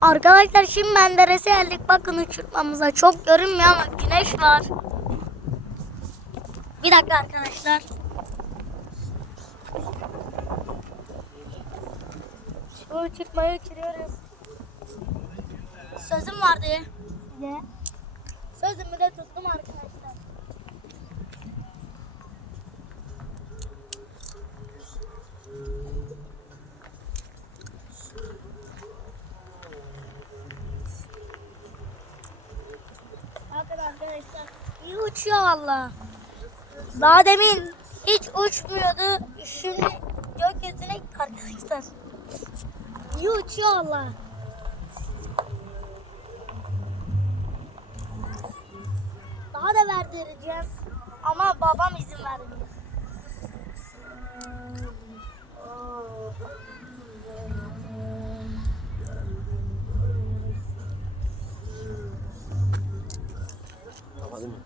Arkadaşlar şimdi Menderes'e geldik. Bakın uçurmamıza çok görünmüyor ama güneş var. Bir dakika arkadaşlar. Şu uçurmayı uçuruyoruz. Sözüm vardı size. Sözümü de tuttum arkadaşlar. Bakın arkadaşlar iyi uçuyor valla. Daha demin hiç uçmuyordu. Şimdi gökyüzüne arkadaşlar. İyi uçuyor valla. Daha da verdireceğim. Ama babam izin vermiyor. Kapadın mı?